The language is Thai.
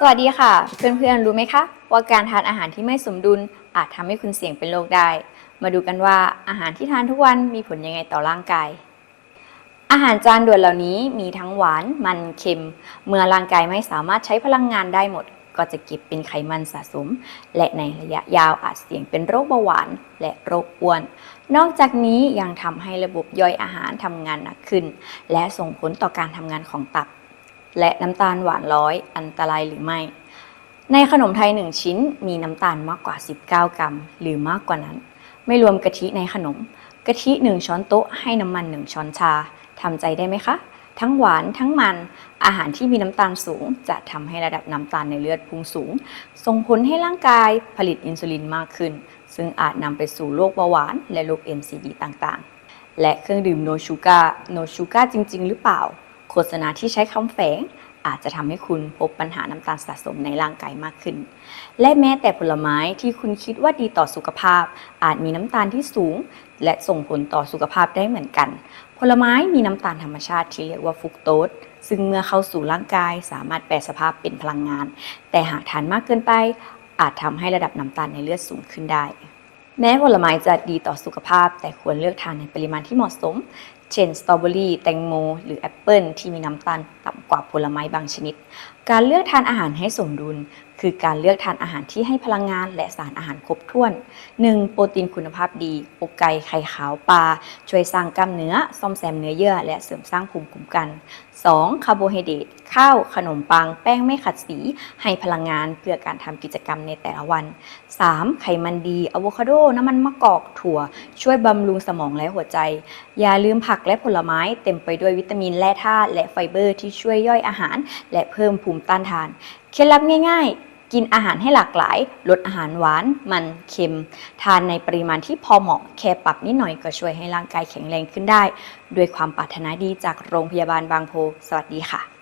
สวัสดีค่ะ เพื่อนๆรู้ไหมคะ ว่าการทานอาหารที่ไม่สมดุลอาจทำให้คุณเสี่ยงเป็นโรคได้ มาดูกันว่าอาหารที่ทานทุกวันมีผลยังไงต่อร่างกาย อาหารจานด่วนเหล่านี้มีทั้งหวานมันเค็ม เมื่อร่างกายไม่สามารถใช้พลังงานได้หมด ก็จะเก็บเป็นไขมันสะสม และในระยะยาวอาจเสี่ยงเป็นโรคเบาหวาน และโรคอ้วน นอกจากนี้ยังทำให้ระบบย่อยอาหารทำงานหนักขึ้น และส่งผลต่อการทำงานของตับ และน้ำตาลหวานร้อยอันตรายหรือไม่ ในขนมไทย 1 ชิ้นมีน้ำตาลมากกว่า 19 กรัม หรือมากกว่านั้น ไม่รวมกะทิในขนม กะทิ 1 ช้อนโต๊ะให้น้ำมัน 1 ช้อนชาทำใจได้ไหมคะ ทั้งหวานทั้งมัน อาหารที่มีน้ำตาลสูง จะทำให้ระดับน้ำตาลในเลือดพุ่งสูง ส่งผลให้ร่างกายผลิตอินซูลินมากขึ้น ซึ่งอาจนำไปสู่โรคเบาหวาน และโรค NCD ต่างๆ และเครื่องดื่มโนชูการ์โนชูการ์จริง ๆ หรือเปล่า ฆษณาที่ใช้คำแฝงอาจจะทำให้คุณพบปัญหาน้ำตาลสะสมในร่างกายมากขึ้น และแม้แต่ผลไม้ที่คุณคิดว่าดีต่อสุขภาพ อาจมีน้ำตาลที่สูง และส่งผลต่อสุขภาพได้เหมือนกัน ผลไม้มีน้ำตาลธรรมชาติที่เรียกว่าฟุกโตสซึ่งเมื่อเข้าสู่ร่างกายสามารถแปลสภาพเป็นพลังงาน แต่หากทานมากเกินไป อาจทำให้ระดับน้ำตาลในเลือดสูงขึ้นได้ แม้ผลไม้จะดีต่อสุขภาพ แต่ควรเลือกทานในปริมาณที่เหมาะสม เช่นสตรอเบอรี่แตงโม หรือแอปเปิลที่มีน้ำตาลต่ำกว่าผลไม้บางชนิด การเลือกทานอาหารให้สมดุล คือการเลือกทานอาหารที่ให้พลังงานและสารอาหารครบถ้วน 1. โปรตีนคุณภาพดีอกไก่ไข่ขาวปลา ช่วยสร้างกล้ามเนื้อ ซ่อมแซมเนื้อเยื่อ และเสริมสร้างภูมิคุ้มกัน 2. คาร์โบไฮเดรตข้าว ขนมปัง แป้งไม่ขัดสี ให้พลังงานเพื่อการทำกิจกรรมในแต่ละวัน 3. ไขมันดีอะโวคาโด น้ำมันมะกอกถั่ว ช่วยบำรุงสมองและหัวใจ อย่าลืมผักและผลไม้เต็มไปด้วยวิตามินแร่ธาตุและไฟเบอร์ที่ช่วยย่อยอาหาร และเพิ่มภูมิต้านทาน เคล็ดลับง่าย ๆ กินอาหารให้หลากหลาย ลดอาหารหวาน มันเค็ม ทานในปริมาณที่พอเหมาะแค่ปรับนิดหน่อยก็ช่วยให้ร่างกายแข็งแรงขึ้นได้ ด้วยความปรารถนาดีจากโรงพยาบาลบางโพ สวัสดีค่ะ